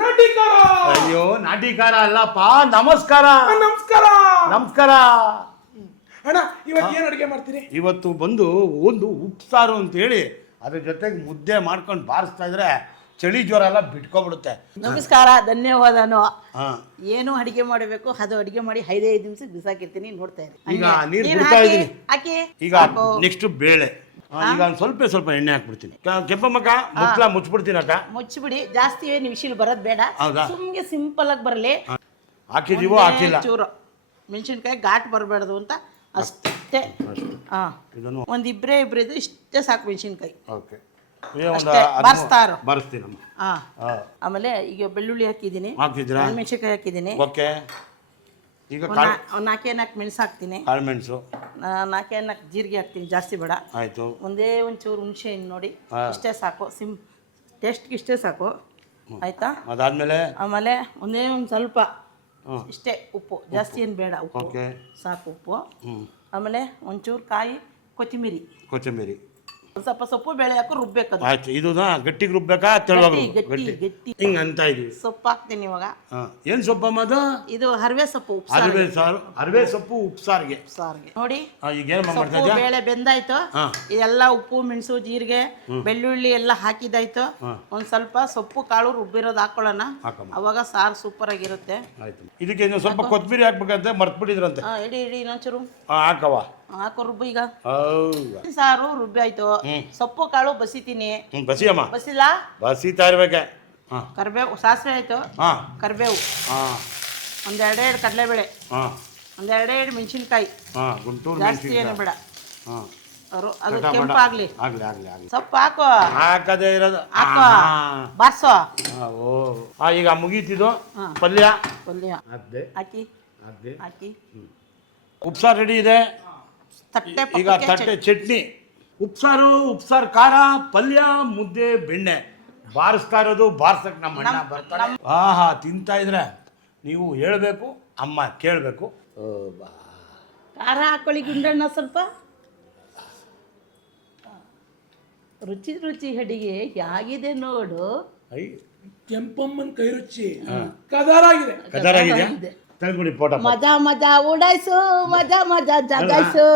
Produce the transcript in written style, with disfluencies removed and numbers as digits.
ನಾಟಿಕಾರ. ಅಯ್ಯೋ ನಾಟಿಕಾರ ಅಲ್ಲಪ್ಪ, ನಮಸ್ಕಾರ. ನಮಸ್ಕಾರ. ನಮಸ್ಕಾರ ಅಣ್ಣ, ಇವತ್ತು ಏನ್ ಅಡುಗೆ ಮಾಡ್ತೀರಿ? ಇವತ್ತು ಬಂದು ಒಂದು ಉಪ್ಸಾರು ಅಂತ ಹೇಳಿ ಅದ್ರ ಜೊತೆಗೆ ಮುದ್ದೆ ಮಾಡ್ಕೊಂಡು ಬಾರಿಸ್ತಾ ಇದ್ರೆ ಚಳಿ ಜ್ವರ ಎಲ್ಲ ಬಿಟ್ಕೊಬಿಡುತ್ತೆ. ನಮಸ್ಕಾರ, ಧನ್ಯವಾದನು. ಏನು ಅಡಿಗೆ ಮಾಡಬೇಕು ಅದು ಅಡಿಗೆ ಮಾಡಿ 5 ನಿಮಿಷಕ್ಕೆ ಬಿಸಾಕಿರ್ತೀನಿ, ನೋಡ್ತಾ ಇರಿ. ಈಗ ನೀರು ಬಿಡ್ತಾ ಇದ್ದೀನಿ. ಹಾಕಿ ಈಗ ನೆಕ್ಸ್ಟ್ ಬೇಳೆ. ಈಗ ಒಂದು ಸ್ವಲ್ಪ ಎಣ್ಣೆ ಹಾಕ್ಬಿಡ್ತೀನಿ. ಕೆಂಪಮ್ಮಕ್ಕ ಮುಚ್ಚಳ ಮುಚ್ಚಿಬಿಡ್ತೀನಿ ಅಕ್ಕ. ಮುಚ್ಚಿಬಿಡಿ, ಜಾಸ್ತಿ ಏನು ವಿಶಿಲ್ ಬರೋದು ಬೇಡ. ಸುಮ್ಗೆ ಸಿಂಪಲ್ ಆಗಿ ಬರಲಿ. ಹಾಕಿದೀವೋ ಹಾಕಿಲ್ಲ, ಚೂರು ಮೆಣಸಿನ್ಕಾಯಿ ಘಾಟ್ ಬರಬೇಡದು ಅಂತ ಅಷ್ಟೇ. ಒಂದು ಇಬ್ಬರೇ ಇದ್ದು ಇಷ್ಟೇ ಸಾಕು ಮೆಣಸಿನ್ಕಾಯಿ. ಓಕೆ, ಬಾರಿಸ್ತೀನಿ. ಆಮೇಲೆ ಈಗ ಬೆಳ್ಳುಳ್ಳಿ ಹಾಕಿದ್ದೀನಿ, ಮೆಣಸಿನ್ಕಾಯಿ ಹಾಕಿದ್ದೀನಿ. ಓಕೆ, ಈಗ 4 ಮೆಣಸು ಹಾಕ್ತೀನಿ, ಕಾಳು ಮೆಣಸು 4 ಜೀರಿಗೆ ಹಾಕ್ತೀನಿ, ಜಾಸ್ತಿ ಬೇಡ. ಆಯ್ತು. ಒಂದೇ ಒಂಚೂರು ಹುಣಸೆ ಹಣ್ಣು ನೋಡಿ, ಇಷ್ಟೇ ಸಾಕು. ಟೇಸ್ಟ್ಗೆ ಇಷ್ಟೇ ಸಾಕು, ಆಯ್ತಾ? ಆಮೇಲೆ ಒಂದೇ ಒಂದು ಸ್ವಲ್ಪ ಇಷ್ಟೇ ಉಪ್ಪು, ಜಾಸ್ತಿ ಏನು ಬೇಡ, ಉಪ್ಪು ಸಾಕು, ಉಪ್ಪು. ಆಮೇಲೆ ಒಂಚೂರು ಕಾಯಿ ಕೊತ್ತಂಬರಿ ಒಂದು ಸ್ವಲ್ಪ ಸೊಪ್ಪು ಬೇಳೆ ಹಾಕಿ ರುಬ್ಬೇಕು. ಆಯ್ತು, ಇದು ಗಟ್ಟಿಗೆ ರುಬ್ಬೇಕಾ ತೆಳುವಾಗಿ? ಗಟ್ಟಿ ಹಿಂಗೆ ಅಂತ ಇದೀವಿ. ಸೊಪ್ಪು ಹಾಕ್ತೀನಿ ಇವಾಗ. ಏನು ಸೊಪ್ಪಮ್ಮ ಅದು? ಇದು ಹರವೆ ಸೊಪ್ಪು. ಹರವೆ ಸೊಪ್ಪು ಉಪ್ಸಾರಿಗೆ ನೋಡಿ. ಈಗ ಏನು ಮಾಡ್ತಾ ಇದ್ದೀರಾ? ಬೇಳೆ ಬೆಂದಾಯ್ತು, ಇದೆಲ್ಲ ಉಪ್ಪು ಮೆಣಸು ಜೀರಿಗೆ ಬೆಳ್ಳುಳ್ಳಿ ಎಲ್ಲ ಹಾಕಿದಾಯ್ತು. ಒಂದ್ ಸ್ವಲ್ಪ ಸೊಪ್ಪು ಕಾಳು ರುಬ್ಬಿರೋದು ಹಾಕೊಳ್ಳೋಣ, ಅವಾಗ ಸಾರು ಸೂಪರ್ ಆಗಿರುತ್ತೆ. ಇದಕ್ಕೆ ಸ್ವಲ್ಪ ಕೊತ್ತಂಬರಿ ಹಾಕ್ಬೇಕಂತ ಮರ್ತ್ಬಿಟ್ಟಿದ್ರಂತೆ. ಇಡಿ ಇನ್ನೊಂಚೂರು ಹಾಕವ, ಹಾಕೋ ರುಬ್ಬು. ಈಗ ಸಾರು ರುಬ್ಬಿ ಆಯ್ತು, ಸೊಪ್ಪು ಕಾಳು ಬಸಿತೀನಿ. ಬಸಿಯಮ್ಮ, ಬಸಿಲ್ಲ, ಬಸಿತಾ ಇರ್ಬೇಕೆ. ಕರಿಬೇವು, ಸಾಸಿವೆ ಆಯ್ತು, ಕರಿಬೇವು, ಒಂದ್ 2 ಕಡಲೆಬೇಳೆ, ಒಂದ್ 2 ಮೆಣಸಿನ್ಕಾಯಿ, ಜಾಸ್ತಿ ಏನು ಬೇಡ. ಅದು ಕೆಂಪಾಗ್ಲಿ. ಸೊಪ್ಪು ಹಾಕೋ, ಹಾಕದೇ ಇರೋದು ಹಾಕೋ, ಬಾರ್ಸೋ. ಈಗ ಮುಗೀತಿದ್ದು ಪಲ್ಯ ಹಾಕಿ ಉಪ್ಸಾರು ರೆಡಿ ಇದೆ. ಈಗ ತಟ್ಟೆ ಚಟ್ನಿ, ಉಪ್ಸಾರು ಖಾರ, ಪಲ್ಯ, ಮುದ್ದೆ, ಬೆಣ್ಣೆ ಬಾರಿಸ್ತಾ ಇರೋದು. ಬಾರ್ಸಕ್ ನಮ್ಮ ಅಣ್ಣ ಬರ್ತಾರೆ. ತಿಂತಾ ಇದ್ರೆ ನೀವು ಹೇಳ್ಬೇಕು, ಅಮ್ಮ ಕೇಳಬೇಕು. ಖಾರ ಹಾಕೊಳ್ಳಿ ಗುಂಡಣ್ಣ, ಸ್ವಲ್ಪ ರುಚಿ ಅಡಿಗೆ ಹೇಗಿದೆ ನೋಡು. ಕೆಂಪಮ್ಮನ ಕೈ ರುಚಿ ಕದರಾಗಿದೆ. ತೆಗೆದ್ಬಿಡಿ ಫೋಟೋ. ಮಜಾ ಉಡಾಯ್ಸು, ಮಜಾ ಜಗಾಯ್ಸು.